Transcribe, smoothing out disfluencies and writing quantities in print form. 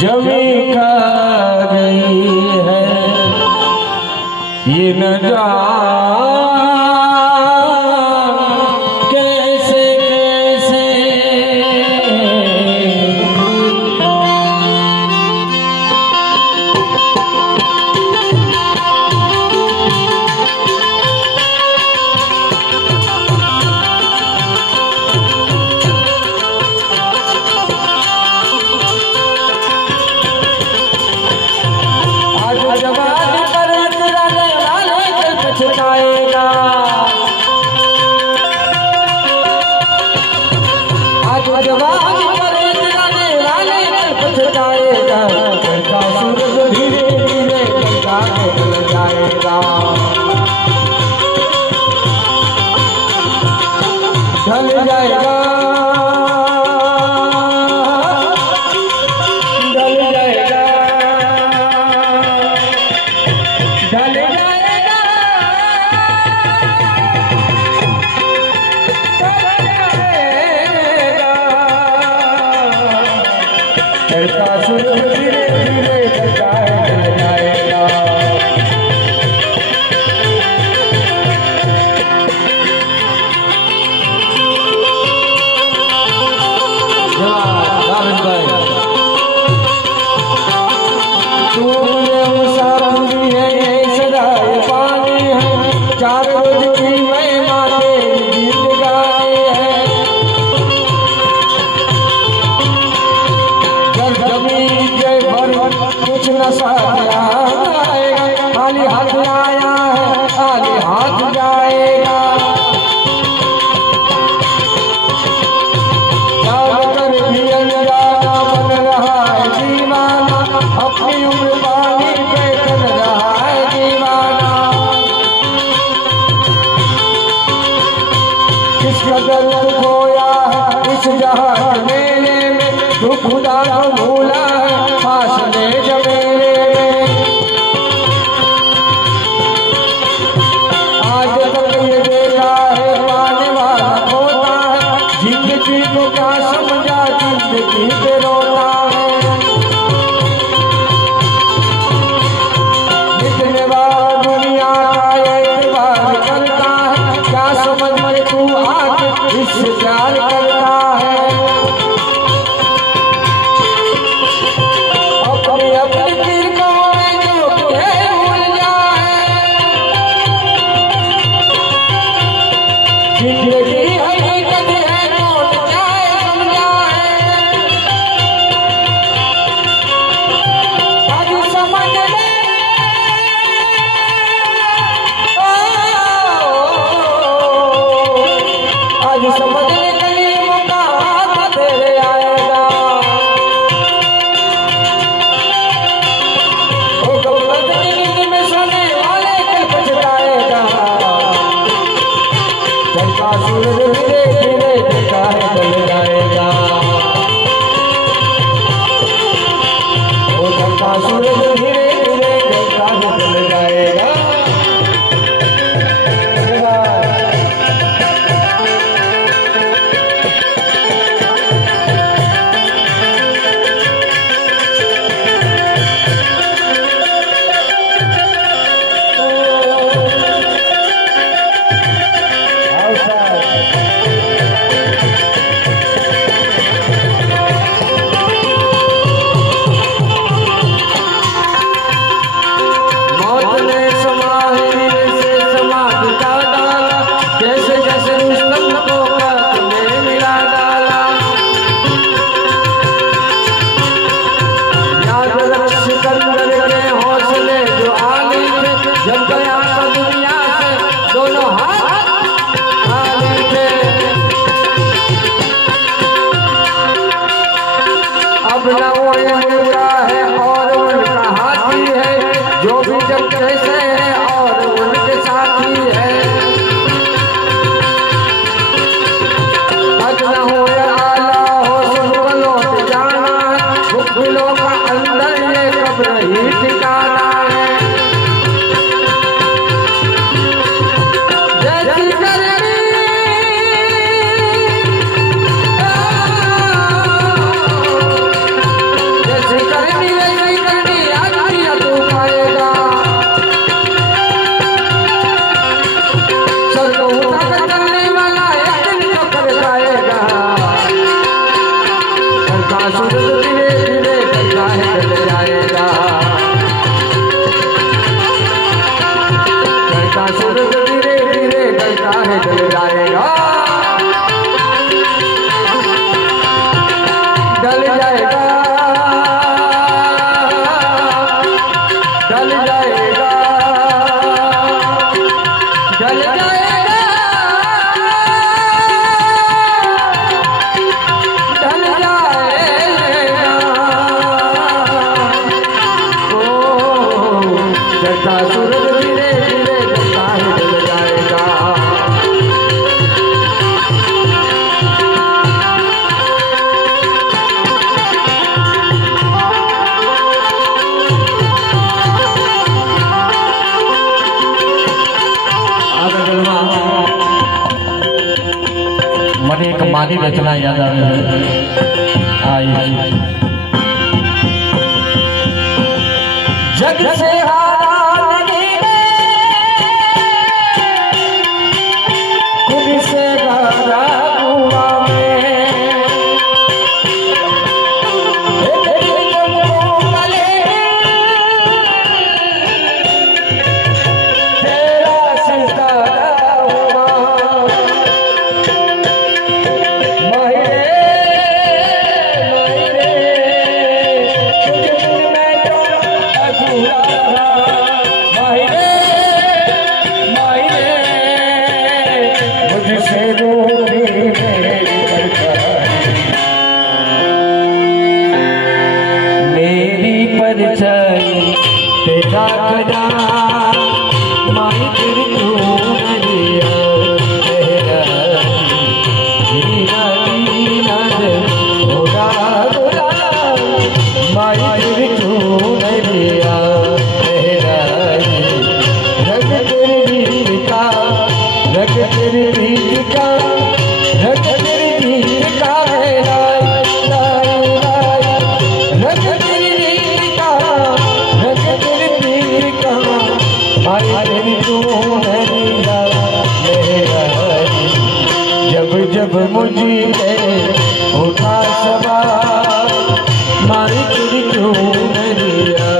जमी का गई है ये न जान कैसे कैसे पछताएगा आज जवान पर इतराने वाले पछताएगा करता सूरज धीरे धीरे करता निकल जाएगा ढल जाएगा ढल जाएगा ढल जाएगा करता सूरज धीरे धीरे करता ढल जाएगा चार रोज की मैं माते गीत गाए हैं जब जमी जय भर कुछ न सहाया खाली हाथ आया है खाली हाथ जाएगा जाकर भी अनजाना बन रहा है दीवाना अपनी उम्र पानी पे कर रहा है दीवाना किस कदर खोया है इस जहां मेले में तू खुदा को भूला है फासले जमेले में आज तक ये देखा है पाने वाला होता है जिंदगी को क्या समझा जिंदगी पे रोता है जितने बार दुनिया का एतबार करता है क्या समझ में तू आके इससे प्यार करता है अपनी अपनी पीर को जो तुझे भूल जाए जिंदगी हकीकत है कौन जाए समझाए आज समझ ले आज समझ ले कलीम का हाथ तेरे आएगा ओ गफलत की नींद में सोने वाले कल पछताएगा चलता सूरज धीरे धीरे दिखता है ढल जाएगा ओ चलता सूरज धीरे धीरे दिखता है ढल जाएगा अब न वो बुरा है और उनका हाथी है जो भी जब कैसे है और उनके साथी है हज न हो या आला हो सबको लौट जाना है मुखबिलों का अंदर ये कब्र ही ठिकाना है जैसी करनी जैसी करनी जैसा सूरज धीरे धीरे ढलता है ढल जाएगा। મને એક માની રચના યાદ આવે છે जग से हारा नहीं है, खुद से हारा हुआ मैं। तेरा सितारा हुआ माहिरे मेरी परछाई तेरा खड़ा माही तेरी चूनरिया तेरा जीना जीना दे घोड़ा घोड़ा माही तेरी चूनरिया तेरा रंग तेरी बीच का रंग तेरी बीच का रंग तेरी बीच का है लाल लाल लाल रंग तेरी बीच का रंग तेरी बीच का माई तेरी चूनरिया मेरा जब जब मुझे उठा सवार माई तेरी चूनरिया